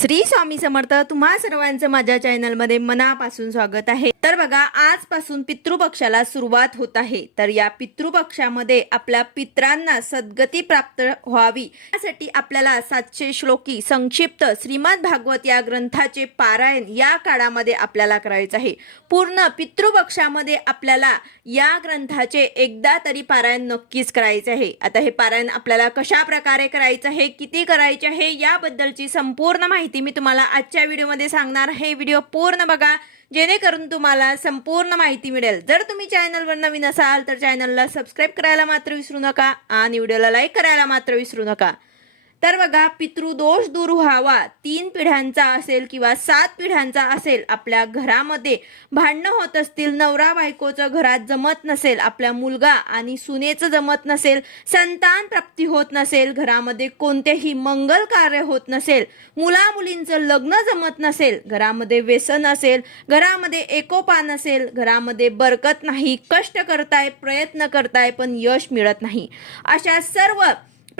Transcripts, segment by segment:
श्री स्वामी समर्थ तुम्हा सर्वांचं माझ्या चॅनलमध्ये मनापासून स्वागत आहे. तर बघा आजपासून पितृपक्षाला सुरुवात होत आहे. तर या पितृपक्षामध्ये आपल्या पित्रांना सद्गती प्राप्त व्हावी. यासाठी आपल्याला सातशे श्लोकी संक्षिप्त श्रीमद भागवत या ग्रंथाचे पारायण या काळामध्ये आपल्याला करायचं आहे. पूर्ण पितृपक्षामध्ये आपल्याला या ग्रंथाचे एकदा तरी पारायण नक्कीच करायचे आहे. आता हे पारायण आपल्याला कशा प्रकारे करायचं आहे किती करायचे आहे याबद्दलची संपूर्ण माहिती मी तुम्हाला आजच्या व्हिडिओमध्ये सांगणार. हे व्हिडिओ पूर्ण बघा जेणेकरून तुम्हाला संपूर्ण माहिती मिळेल. जर तुम्ही चॅनलवर नवीन असाल तर चॅनलला सबस्क्राईब करायला मात्र विसरू नका आणि व्हिडिओला लाईक करायला मात्र विसरू नका. तर बघा पितृदोष दूर व्हावा. तीन पिढ्यांचा असेल किंवा सात पिढ्यांचा असेल आपल्या घरामध्ये भांडणं होत असतील नवरा बायकोचं घरात जमत नसेल आपल्या मुलगा आणि सुनेचं जमत नसेल संतान प्राप्ती होत नसेल घरामध्ये कोणतेही मंगल कार्य होत नसेल मुला मुलींचं लग्न जमत नसेल घरामध्ये व्यसन असेल घरामध्ये एकोपा नसेल घरामध्ये बरकत नाही कष्ट करताय प्रयत्न करताय पण यश मिळत नाही. अशा सर्व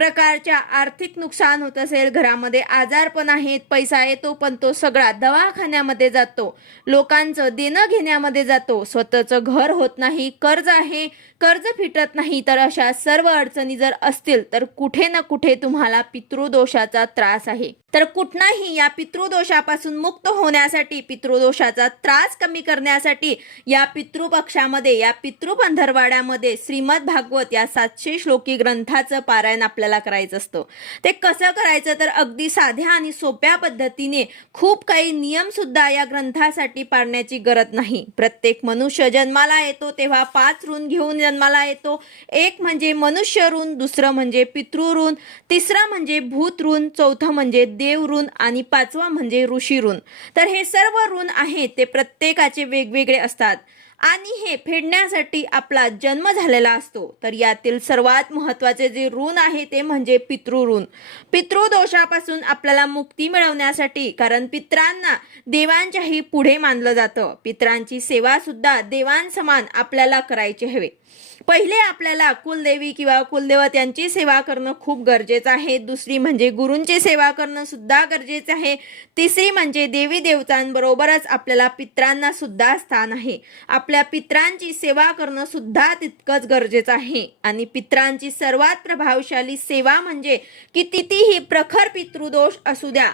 प्रकारच्या आर्थिक नुकसान होत असेल घरामध्ये आजारपण आहेत पैसा येतो पण तो सगळा दवाखान्यामध्ये जातो. लोकांचं देणं घेण्यामध्ये जातो. स्वतःचं घर होत नाही कर्ज आहे कर्ज फिटत नाही तर अशा सर्व अडचणी जर असतील तर कुठे ना कुठे तुम्हाला पितृदोषाचा त्रास आहे. तर कुठनाही या पितृदोषापासून मुक्त होण्यासाठी पितृदोषाचा त्रास कमी करण्यासाठी या पितृपक्षामध्ये या पितृपंधरवाड्यामध्ये श्रीमद भागवत या सातशे श्लोकी ग्रंथाचं पारायण आपल्याला करायचं असतं. ते कसं करायचं तर अगदी साध्या आणि सोप्या पद्धतीने खूप काही नियम सुद्धा या ग्रंथासाठी पाळण्याची गरज नाही. प्रत्येक मनुष्य जन्माला येतो तेव्हा पाच ऋण घेऊन जन्माला येतो. एक म्हणजे मनुष्य ऋण दुसरं म्हणजे पितृ ऋण तिसरं म्हणजे भूत ऋण चौथं म्हणजे देव ऋण आणि पाचवा म्हणजे ऋषी ऋण तर हे सर्व ऋण आहेत ते प्रत्येकाचे वेगवेगळे असतात. आणि हे फेडण्यासाठी आपला जन्म झालेला असतो. तर यातील सर्वात महत्त्वाचे जे ऋण आहे ते म्हणजे पितृ ऋण पितृदोषापासून आपल्याला मुक्ती मिळवण्यासाठी कारण पित्रांना देवांच्याही पुढे मानलं जातं. पित्रांची सेवा सुद्धा देवांसमान आपल्याला करायची हवे. पहिले आपल्याला कुलदेवी किंवा कुलदेवत यांची सेवा करणं खूप गरजेचं आहे. दुसरी म्हणजे गुरूंची सेवा करणं सुद्धा गरजेचं आहे. तिसरी म्हणजे देवी देवतांबरोबरच आपल्याला पित्रांना सुद्धा स्थान आहे. आप आपल्या पित्रांची सेवा करणं सुद्धा तितकंच गरजेचं आहे. आणि पित्रांची सर्वात प्रभावशाली सेवा म्हणजे की कितीही प्रखर पितृदोष असू द्या.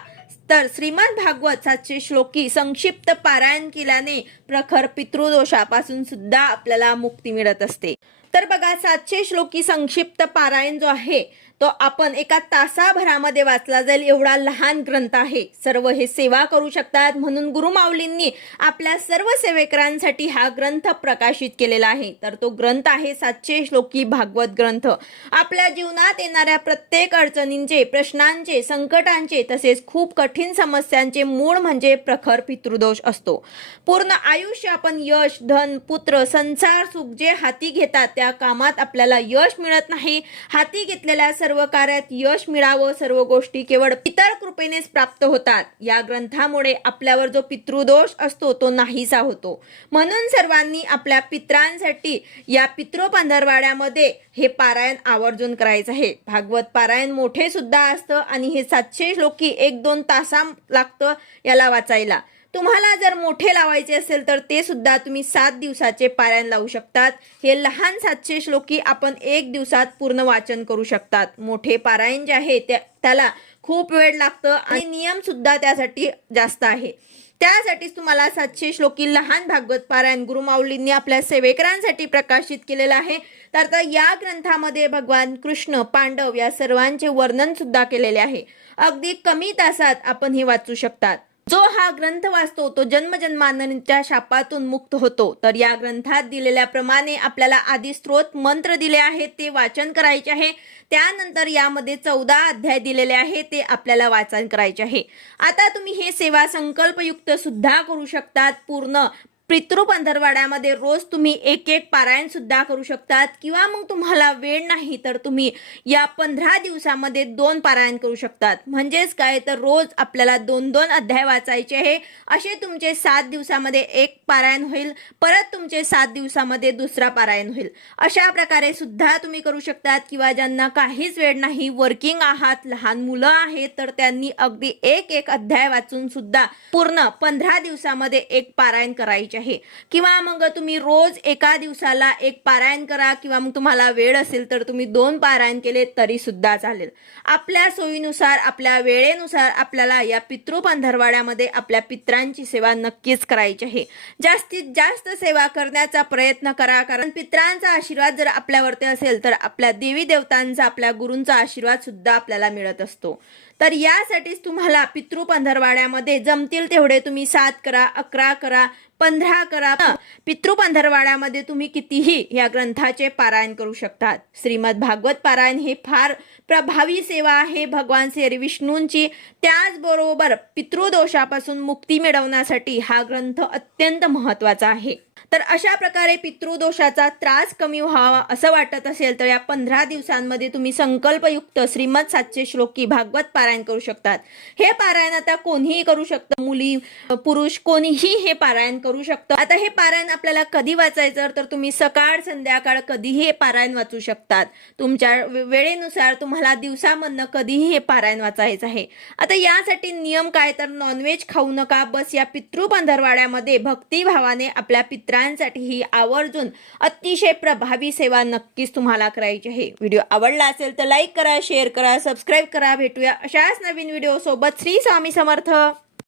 तर श्रीमद भागवत सातशे श्लोकी संक्षिप्त पारायण केल्याने प्रखर पितृदोषापासून सुद्धा आपल्याला मुक्ती मिळत असते. तर बघा सातशे श्लोकी संक्षिप्त पारायण जो आहे तो आपण एका तासाभरामध्ये वाचला जाईल एवढा लहान ग्रंथ आहे. सर्व हे सेवा करू शकतात. म्हणून गुरुमाऊलींनी आपल्या सर्व सेवेकरांसाठी हा ग्रंथ प्रकाशित केलेला आहे. तर तो ग्रंथ आहे सातशे श्लोकी भागवत ग्रंथ. आपल्या जीवनात येणाऱ्या प्रत्येक अडचणींचे प्रश्नांचे संकटांचे तसेच खूप कठीण समस्यांचे मूळ म्हणजे प्रखर पितृदोष असतो. पूर्ण आयुष्य आपण यश धन पुत्र संसार सुख जे हाती घेतात त्या कामात आपल्याला यश मिळत नाही. हाती घेतलेल्या सर्व कार्यात यश मिळावं सर्व गोष्टी केवळ पितर कृपेनेच प्राप्त होतात. या ग्रंथामुळे आपल्यावर जो पितृदोष असतो तो नाहीसा होतो. म्हणून सर्वांनी आपल्या पित्रांसाठी या पितृ पंधरवाड्यामध्ये हे पारायण आवर्जून करायचं आहे. भागवत पारायण मोठे सुद्धा असतं आणि हे सातशे श्लोकी एक दोन तासा लागतं याला वाचायला. तुम्हाला जर मोठे लावायचे असेल तर ते सुद्धा तुम्ही सात दिवसाचे पारायण लावू शकतात. हे लहान सातशे श्लोकी आपण एक दिवसात पूर्ण वाचन करू शकतात. मोठे पारायण जे आहे त्या- त्याला खूप वेळ लागतं आणि नियम सुद्धा त्यासाठी जास्त आहे. त्यासाठीच तुम्हाला सातशे श्लोकी लहान भागवत पारायण गुरुमाऊलींनी आपल्या सेवेकरांसाठी प्रकाशित केलेलं आहे. तर आता या ग्रंथामध्ये भगवान कृष्ण पांडव या सर्वांचे वर्णन सुद्धा केलेले आहे. अगदी कमी तासात आपण हे वाचू शकतात. जो हा ग्रंथ वाचतो तो जन्मजन्मानच्या शापातून मुक्त होतो. तर या ग्रंथात दिलेल्याप्रमाणे आपल्याला आधी स्त्रोत मंत्र दिले आहेत ते वाचन करायचे आहे. त्यानंतर यामध्ये चौदा अध्याय दिलेले आहे ते आपल्याला वाचन करायचे आहे. आता तुम्ही हे सेवा संकल्पयुक्त सुद्धा करू शकतात पूर्ण पितृ पंधरवाड्यामध्ये रोज तुम्ही एक एक पारायण सुद्धा करू शकतात किंवा मग तुम्हाला वेळ नाही तर तुम्ही या पंधरा दिवसामध्ये दोन पारायण करू शकतात. म्हणजेच काय? तर रोज आपल्याला दोन दोन अध्याय वाचायचे आहे. असे तुमचे सात दिवसामध्ये एक पारायण होईल. परत तुमचे सात दिवसामध्ये दुसरा पारायण होईल. अशा प्रकारे सुद्धा तुम्ही करू शकतात किंवा ज्यांना काहीच वेळ नाही वर्किंग आहात लहान मुलं आहेत तर त्यांनी अगदी एक एक अध्याय वाचून सुद्धा पूर्ण पंधरा दिवसामध्ये एक पारायण करायचे आहे. किंवा मग तुम्ही रोज एका दिवसाला एक पारायण करा किंवा मग तुम्हाला वेळ असेल तर तुम्ही दोन पारायण केले तरी सुद्धा चालेल. आपल्या सोयीनुसार आपल्या वेळेनुसार आपल्याला या पितृ पंधरवाड्यामध्ये आपल्या पित्रांची सेवा नक्कीच करायची आहे. जास्तीत जास्त सेवा करण्याचा प्रयत्न करा कारण पित्रांचा आशीर्वाद जर आपल्यावरती असेल तर आपल्या देवी देवतांचा आपल्या गुरूंचा आशीर्वाद सुद्धा आपल्याला मिळत असतो. तर यासाठीच तुम्हाला पितृ पंधरवाड्यामध्ये जमतील तेवढे तुम्ही सात करा अकरा करा पंधरा करा. पितृ पंधरवाड्यामध्ये तुम्ही कितीही या ग्रंथाचे पारायण करू शकतात. श्रीमद भागवत पारायण हे फार प्रभावी सेवा आहे. भगवान श्री विष्णूंची त्याचबरोबर पितृदोषापासून मुक्ती मिळवण्यासाठी हा ग्रंथ अत्यंत महत्त्वाचा आहे. तर अशा प्रकारे पितृदोषाचा त्रास कमी व्हावा असं वाटत असेल तर या पंधरा दिवसांमध्ये तुम्ही संकल्पयुक्त श्रीमद सातशे श्लोकी भागवत पारायण करू शकतात. हे पारायण आता कोणीही करू शकतं. मुली पुरुष कोणीही हे पारायण करू शकतं. आता हे पारायण आपल्याला कधी वाचायचं? तर तुम्ही सकाळ संध्याकाळ कधीही हे पारायण वाचू शकतात. तुमच्या वेळेनुसार तुम्हाला दिवसामधनं कधीही हे पारायण वाचायचं आहे. आता यासाठी नियम काय? तर नॉनव्हेज खाऊ नका. बस या पितृ पंधरवाड्यामध्ये भक्तिभावाने आपल्या पित्रांसाठी ही आवर्जून अतिशय प्रभावी सेवा नक्कीच तुम्हाला करायची आहे. व्हिडिओ आवडला असेल तर लाईक करा शेअर करा सबस्क्राईब करा. भेटूया अशाच नवीन व्हिडिओ सोबत श्री स्वामी समर्थ.